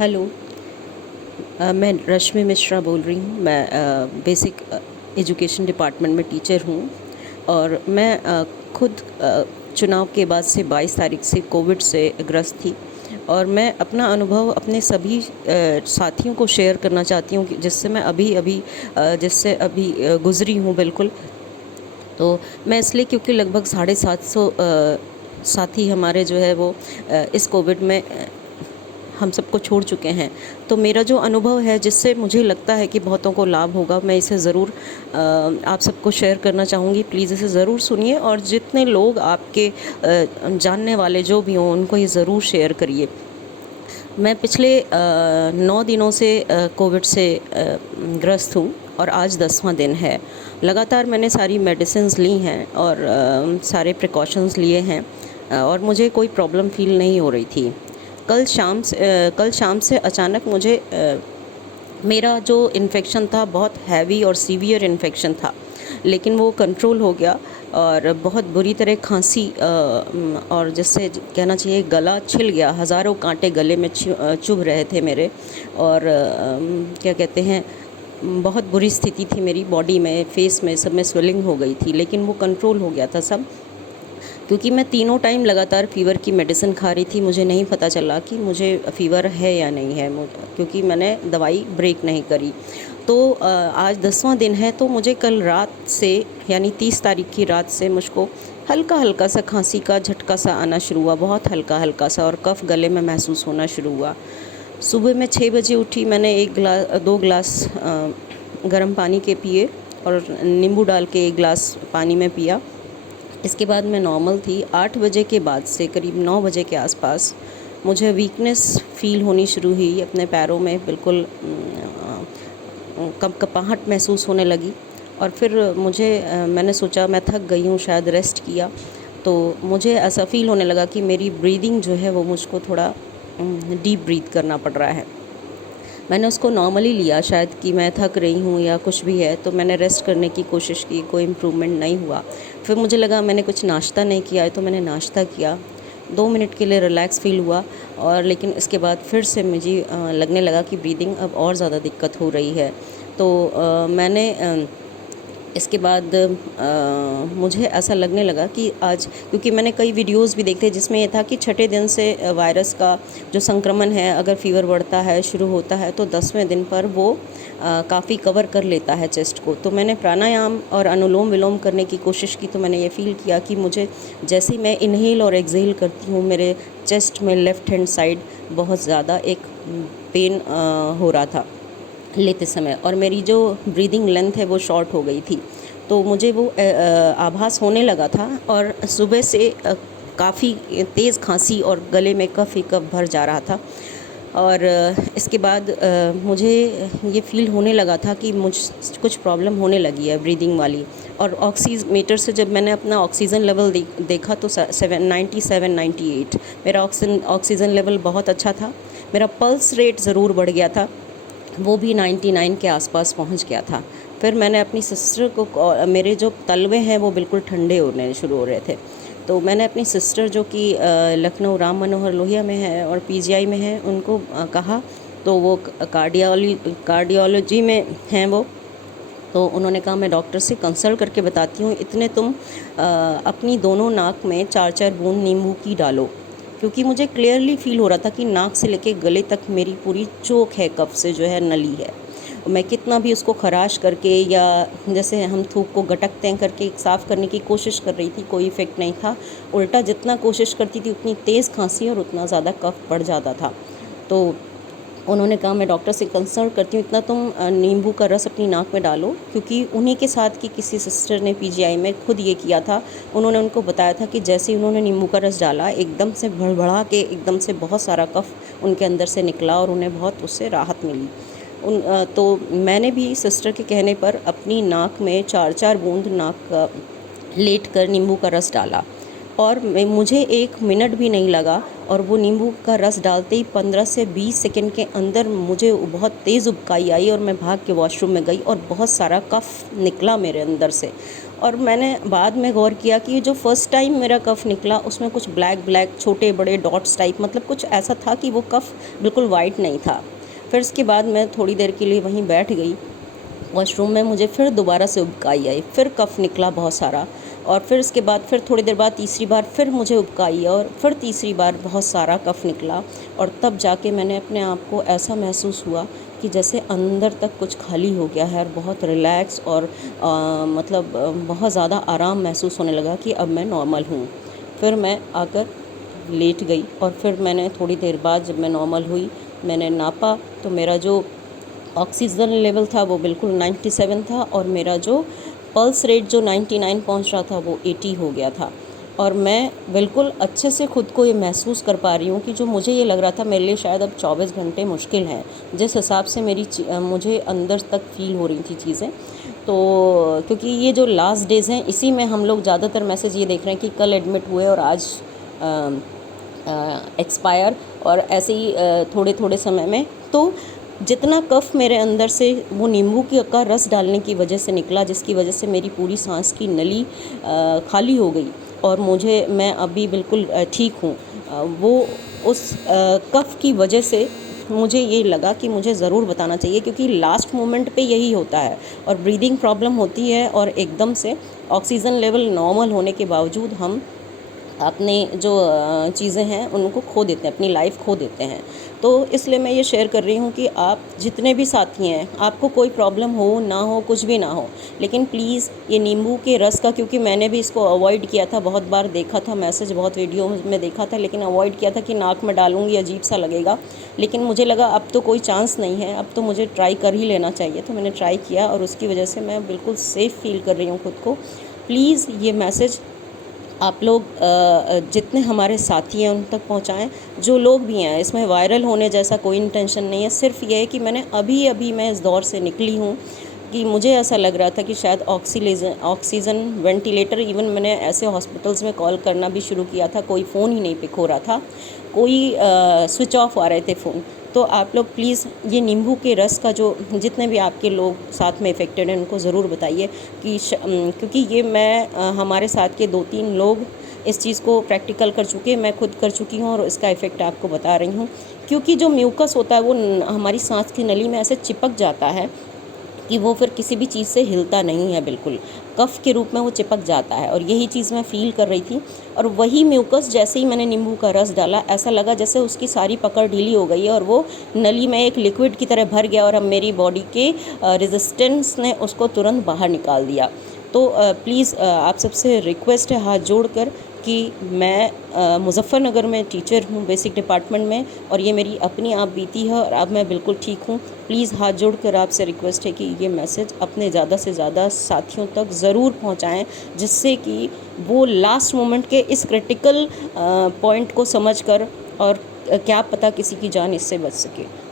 Hello. मैं रश्मि मिश्रा बोल रही हूँ। मैं बेसिक एजुकेशन डिपार्टमेंट में टीचर हूँ और मैं खुद चुनाव के बाद से 22 तारीख से कोविड से ग्रस्त थी और मैं अपना अनुभव अपने सभी साथियों को शेयर करना चाहती हूँ कि जिससे अभी गुज़री हूँ बिल्कुल। तो मैं इसलिए क्योंकि लगभग 750 साथी हमारे जो है वो इस कोविड में हम सबको छोड़ चुके हैं। तो मेरा जो अनुभव है जिससे मुझे लगता है कि बहुतों को लाभ होगा, मैं इसे ज़रूर आप सबको शेयर करना चाहूँगी। प्लीज़ इसे ज़रूर सुनिए और जितने लोग आपके जानने वाले जो भी हों उनको ये ज़रूर शेयर करिए। मैं पिछले 9 दिनों से कोविड से ग्रस्त हूँ और आज 10वां दिन है। लगातार मैंने सारी मेडिसिन्स ली हैं और सारे प्रिकॉशंस लिए हैं और मुझे कोई प्रॉब्लम फ़ील नहीं हो रही थी। कल शाम से अचानक मुझे मेरा जो इन्फेक्शन था बहुत हैवी और सीवियर इन्फेक्शन था, लेकिन वो कंट्रोल हो गया और बहुत बुरी तरह खांसी और जिससे कहना चाहिए गला छिल गया। हज़ारों कांटे गले में चुभ रहे थे मेरे और क्या कहते हैं, बहुत बुरी स्थिति थी मेरी बॉडी में, फेस में, सब में स्वेलिंग हो गई थी, लेकिन वो कंट्रोल हो गया था सब, क्योंकि मैं तीनों टाइम लगातार फ़ीवर की मेडिसिन खा रही थी। मुझे नहीं पता चला कि मुझे फ़ीवर है या नहीं है, क्योंकि मैंने दवाई ब्रेक नहीं करी। तो आज 10वां दिन है, तो मुझे कल रात से यानी 30 तारीख की रात से मुझको हल्का हल्का सा खांसी का झटका सा आना शुरू हुआ, बहुत हल्का हल्का सा, और कफ़ गले में महसूस होना शुरू हुआ। सुबह मैं 6 बजे उठी, मैंने 2 गिलास गर्म पानी के पिए और नींबू डाल के 1 गिलास पानी में पिया। इसके बाद मैं नॉर्मल थी। 8 बजे के बाद से करीब 9 बजे के आसपास मुझे वीकनेस फ़ील होनी शुरू हुई अपने पैरों में, बिल्कुल कपकपाहट महसूस होने लगी। और फिर मैंने सोचा मैं थक गई हूँ, शायद रेस्ट किया, तो मुझे ऐसा फ़ील होने लगा कि मेरी ब्रीदिंग जो है वो मुझको थोड़ा डीप ब्रीथ करना पड़ रहा है। मैंने उसको नॉर्मली लिया, शायद कि मैं थक रही हूँ या कुछ भी है, तो मैंने रेस्ट करने की कोशिश की, कोई इम्प्रूवमेंट नहीं हुआ। फिर मुझे लगा मैंने कुछ नाश्ता नहीं किया है, तो मैंने नाश्ता किया। 2 मिनट के लिए रिलैक्स फ़ील हुआ और लेकिन इसके बाद फिर से मुझे लगने लगा कि ब्रीदिंग अब और ज़्यादा दिक्कत हो रही है। तो मैंने इसके बाद मुझे ऐसा लगने लगा कि आज, क्योंकि मैंने कई वीडियोस भी देखे जिसमें ये था कि छठे दिन से वायरस का जो संक्रमण है, अगर फ़ीवर बढ़ता है, शुरू होता है, तो 10वें दिन पर वो काफ़ी कवर कर लेता है चेस्ट को। तो मैंने प्राणायाम और अनुलोम विलोम करने की कोशिश की, तो मैंने ये फ़ील किया कि मुझे जैसे ही मैं इन्हेल और एक्सहेल करती हूँ, मेरे चेस्ट में लेफ़्ट हैंड साइड बहुत ज़्यादा एक पेन हो रहा था लेते समय, और मेरी जो ब्रीदिंग लेंथ है वो शॉर्ट हो गई थी। तो मुझे वो आभास होने लगा था और सुबह से काफ़ी तेज़ खांसी और गले में कफ़ ही कफ़ भर जा रहा था। और इसके बाद मुझे ये फ़ील होने लगा था कि कुछ प्रॉब्लम होने लगी है ब्रीदिंग वाली। और ऑक्सीमीटर से जब मैंने अपना ऑक्सीजन लेवल देखा तो 97-98 मेरा ऑक्सीजन लेवल बहुत अच्छा था। मेरा पल्स रेट ज़रूर बढ़ गया था, वो भी 99 के आसपास पहुंच गया था। फिर मैंने अपनी सिस्टर को, मेरे जो तलवे हैं वो बिल्कुल ठंडे होने शुरू हो रहे थे, तो मैंने अपनी सिस्टर जो कि लखनऊ राम मनोहर लोहिया में है और पीजीआई में है, उनको कहा, तो वो कार्डियोलॉजी में हैं वो, तो उन्होंने कहा मैं डॉक्टर से कंसल्ट करके बताती हूँ, इतने तुम अपनी दोनों नाक में 4-4 बूंद नींबू की डालो, क्योंकि मुझे क्लियरली फ़ील हो रहा था कि नाक से लेके गले तक मेरी पूरी चोक है, कफ से जो है नली है। मैं कितना भी उसको खराश करके या जैसे हम थूक को गटकते हैं करके साफ़ करने की कोशिश कर रही थी, कोई इफ़ेक्ट नहीं था। उल्टा जितना कोशिश करती थी उतनी तेज़ खांसी और उतना ज़्यादा कफ बढ़ जाता था। तो उन्होंने कहा मैं डॉक्टर से कंसल्ट करती हूँ, इतना तुम नींबू का रस अपनी नाक में डालो, क्योंकि उन्हीं के साथ की किसी सिस्टर ने पीजीआई में खुद ये किया था। उन्होंने उनको बताया था कि जैसे ही उन्होंने नींबू का रस डाला, एकदम से भड़बड़ा के एकदम से बहुत सारा कफ उनके अंदर से निकला और उन्हें बहुत उससे राहत मिली। तो मैंने भी सिस्टर के कहने पर अपनी नाक में 4-4 बूंद लेट कर नींबू का रस डाला और मुझे 1 मिनट भी नहीं लगा, और वो नींबू का रस डालते ही 15 से 20 सेकंड के अंदर मुझे बहुत तेज़ उबकाई आई और मैं भाग के वॉशरूम में गई और बहुत सारा कफ़ निकला मेरे अंदर से। और मैंने बाद में गौर किया कि जो फ़र्स्ट टाइम मेरा कफ़ निकला उसमें कुछ ब्लैक ब्लैक छोटे बड़े डॉट्स टाइप, मतलब कुछ ऐसा था कि वो कफ़ बिल्कुल वाइट नहीं था। फिर उसके बाद मैं थोड़ी देर के लिए वहीं बैठ गई। वॉशरूम में मुझे फिर दोबारा से उबकाई आई, फिर कफ़ निकला बहुत सारा, और फिर इसके बाद फिर थोड़ी देर बाद तीसरी बार फिर मुझे उबकाई और फिर तीसरी बार बहुत सारा कफ़ निकला। और तब जाके मैंने अपने आप को ऐसा महसूस हुआ कि जैसे अंदर तक कुछ खाली हो गया है और बहुत रिलैक्स और मतलब बहुत ज़्यादा आराम महसूस होने लगा कि अब मैं नॉर्मल हूँ। फिर मैं आकर लेट गई और फिर मैंने थोड़ी देर बाद जब मैं नॉर्मल हुई, मैंने नापा तो मेरा जो ऑक्सीजन लेवल था वो बिल्कुल 97 था, और मेरा जो पल्स रेट जो 99 पहुंच रहा था वो 80 हो गया था। और मैं बिल्कुल अच्छे से खुद को ये महसूस कर पा रही हूँ कि जो मुझे ये लग रहा था मेरे लिए शायद अब 24 घंटे मुश्किल हैं, जिस हिसाब से मुझे अंदर तक फील हो रही थी चीज़ें। तो क्योंकि ये जो लास्ट डेज़ हैं इसी में हम लोग ज़्यादातर मैसेज ये देख रहे हैं कि कल एडमिट हुए और आज एक्सपायर, और ऐसे ही थोड़े थोड़े समय में। तो जितना कफ़ मेरे अंदर से वो नींबू का रस डालने की वजह से निकला, जिसकी वजह से मेरी पूरी सांस की नली खाली हो गई और मैं अभी बिल्कुल ठीक हूँ। वो उस कफ़ की वजह से मुझे ये लगा कि मुझे ज़रूर बताना चाहिए, क्योंकि लास्ट मोमेंट पे यही होता है और ब्रीदिंग प्रॉब्लम होती है, और एकदम से ऑक्सीजन लेवल नॉर्मल होने के बावजूद हम अपने जो चीज़ें हैं उनको खो देते हैं, अपनी लाइफ खो देते हैं। तो इसलिए मैं ये शेयर कर रही हूँ कि आप जितने भी साथी हैं, आपको कोई प्रॉब्लम हो ना हो, कुछ भी ना हो, लेकिन प्लीज़ ये नींबू के रस का, क्योंकि मैंने भी इसको अवॉइड किया था, बहुत बार देखा था मैसेज, बहुत वीडियो में देखा था, लेकिन अवॉइड किया था कि नाक में डालूंगी अजीब सा लगेगा। लेकिन मुझे लगा अब तो कोई चांस नहीं है, अब तो मुझे ट्राई कर ही लेना चाहिए। तो मैंने ट्राई किया और उसकी वजह से मैं बिल्कुल सेफ़ फील कर रही हूँ खुद को। प्लीज़ ये मैसेज आप लोग जितने हमारे साथी हैं उन तक पहुंचाएं, जो लोग भी हैं। इसमें वायरल होने जैसा कोई इंटेंशन नहीं है, सिर्फ ये है कि मैं इस दौर से निकली हूँ कि मुझे ऐसा लग रहा था कि शायद ऑक्सीजन वेंटिलेटर, इवन मैंने ऐसे हॉस्पिटल्स में कॉल करना भी शुरू किया था, कोई फ़ोन ही नहीं पिक हो रहा था, कोई स्विच ऑफ आ रहे थे फ़ोन। तो आप लोग प्लीज़ ये नींबू के रस का, जो जितने भी आपके लोग साथ में इफ़ेक्टेड हैं उनको ज़रूर बताइए कि क्योंकि ये हमारे साथ के 2-3 लोग इस चीज़ को प्रैक्टिकल कर चुके हैं, मैं खुद कर चुकी हूँ और इसका इफ़ेक्ट आपको बता रही हूँ। क्योंकि जो म्यूकस होता है वो हमारी सांस की नली में ऐसे चिपक जाता है कि वो फिर किसी भी चीज़ से हिलता नहीं है, बिल्कुल कफ के रूप में वो चिपक जाता है, और यही चीज़ मैं फ़ील कर रही थी। और वही म्यूकस जैसे ही मैंने नींबू का रस डाला, ऐसा लगा जैसे उसकी सारी पकड़ ढीली हो गई है और वो नली में एक लिक्विड की तरह भर गया, और अब मेरी बॉडी के रेजिस्टेंस ने उसको तुरंत बाहर निकाल दिया। तो प्लीज़ आप सबसे रिक्वेस्ट है हाथ जोड़कर कि मैं मुज़फ़्फ़रनगर में टीचर हूँ बेसिक डिपार्टमेंट में, और ये मेरी अपनी आप बीती है और अब मैं बिल्कुल ठीक हूँ। प्लीज़ हाथ जोड़कर आपसे रिक्वेस्ट है कि ये मैसेज अपने ज़्यादा से ज़्यादा साथियों तक ज़रूर पहुँचाएँ, जिससे कि वो लास्ट मोमेंट के इस क्रिटिकल पॉइंट को समझकर, और क्या पता किसी की जान इससे बच सके।